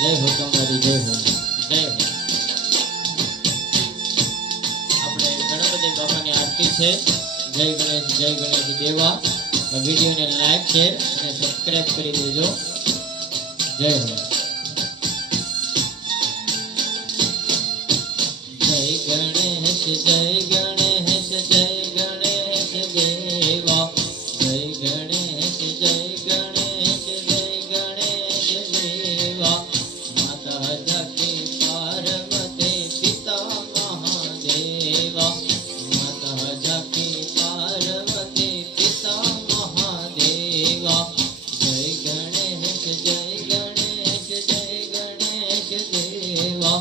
जय हो कमरी जय हो जय हो। આપણે ગણપતિ બાપાની આરતી છે। જય ગણેશ દેવા। વિડીયોને લાઈક શેર અને સબસ્ક્રાઇબ કરી દેજો। જય હો। જય ગણેશ જય ગણેશ જય ગણેશ દેવા। જય ગણેશ જય ગણેશ જય ગણેશ દેવા। માતા જકી પાર્વતી પિતા મહાદેવા। માતા જકી પાર્વતી પિતા મહાદેવા। જય ગણેશ જય ગણેશ જય ગણેશ દેવા।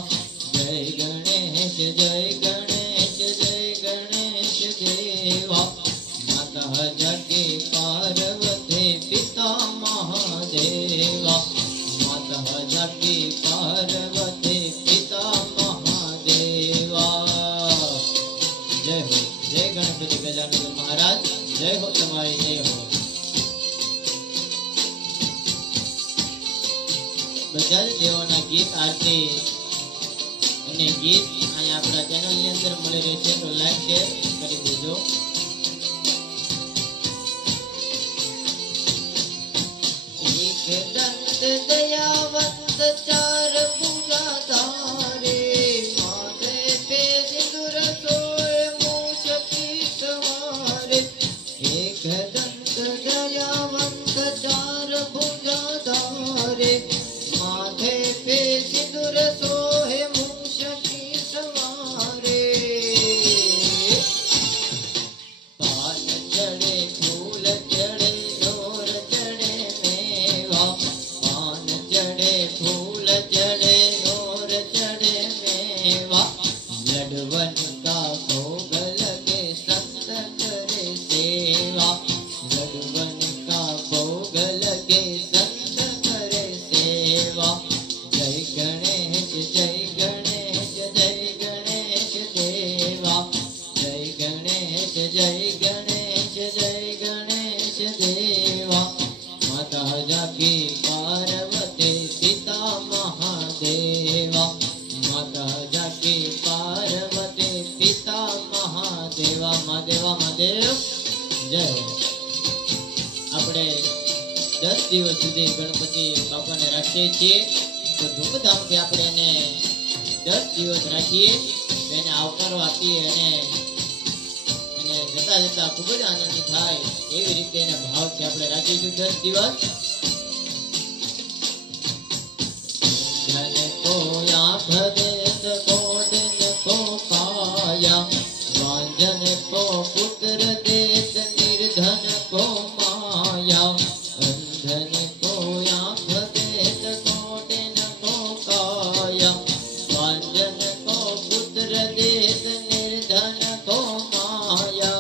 જય ગણેશ જય ગણેશ જય ગણેશ દેવા। માતા જકી પાર્વતી પિતા મહાદેવા। માતા જકી પાર્વતી પિતા મહાદેવા। જય હો। જય ગણપતિ ગજાનંદ મહારાજ। જય હો તમારી જય हो। બધા જ દેવોના ગીત આરતી અને ગીત અહીંયા આપણા ચેનલની અંદર મળી રહેશે, તો લાઈક શેર કરી દેજો। એક દંત દયાવંત ચાર ભુજા ધારે। માથે पे सिंदूर सोए मूछ की सवारे। एक दंत दयावंत चार भुजा धारे। माथे पे सिंदूर सोए मूछ की सवारे। पान चढ़े फूल चढ़े और चढ़े मेवा। पान चढ़े फूल चढ़े और चढ़े मेवा। लडवन का भोग लगे संत करे सेवा। लडवन का भोग लगे संत करे सेवा। जय गणेश जय गणेश जय गणेश देवा। जय गणेश जय गणेश जय गणेश देवा। माता जाकी पार्वती पिता महादेवा। माता जाकी पार्वती पिता महादेवा। महादेवा महादेव जय हो। આપણે 10 દિવસ સુધી ગણપતિ બાપાને રાખીએ છીએ, તો ધૂમધામથી આપણે એને 10 દિવસ રાખીએ, એને આવકારો આપીએ અને એને જતા જતા ખૂબ જ આનંદ થાય એવી રીતે એને ભાવથી આપણે રાખીશું 10 દિવસ। धन को आँख देत कोटन को काया। वांझन को पुत्र देत निर्धन को माया। अंधन को आँख देत कोटन को काया। वांझन को पुत्र देत निर्धन को माया।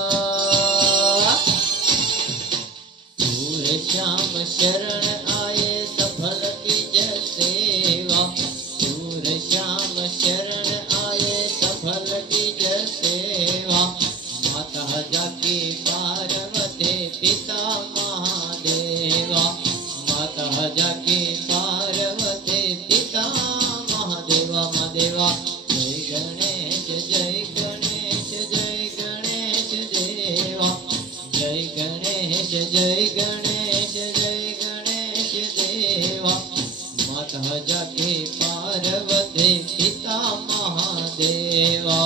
सूर श्याम शरण आए सफल कीज सेवा। सूर श्याम शरण आए सफल कीज सेवा। माता जाकी पार्वती पिता महादेवा। माता जाकी पार्वती पिता महादेवा। महादेवा जय गणेश जय गणेश जय गणेश देवा। जय गणेश जय गणेश जय गणेश देवा। माता जाकी पार्वती पिता महादेवा।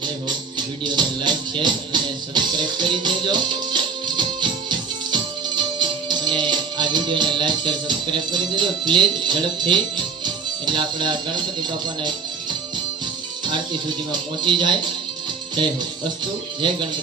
जय हो। વિડીયોને લાઈક શેર અને સબસ્ક્રાઇબ કરી દેજો। અને આ વિડીયોને લાઈક શેર સબસ્ક્રાઇબ કરી દેજો પ્લીઝ ઝડપથી, એટલે આપણા ગણપતિ બાપાના આરતી સુધીમાં પહોંચી જાય। જય હો। અસ્તુ। જય ગણપતિ।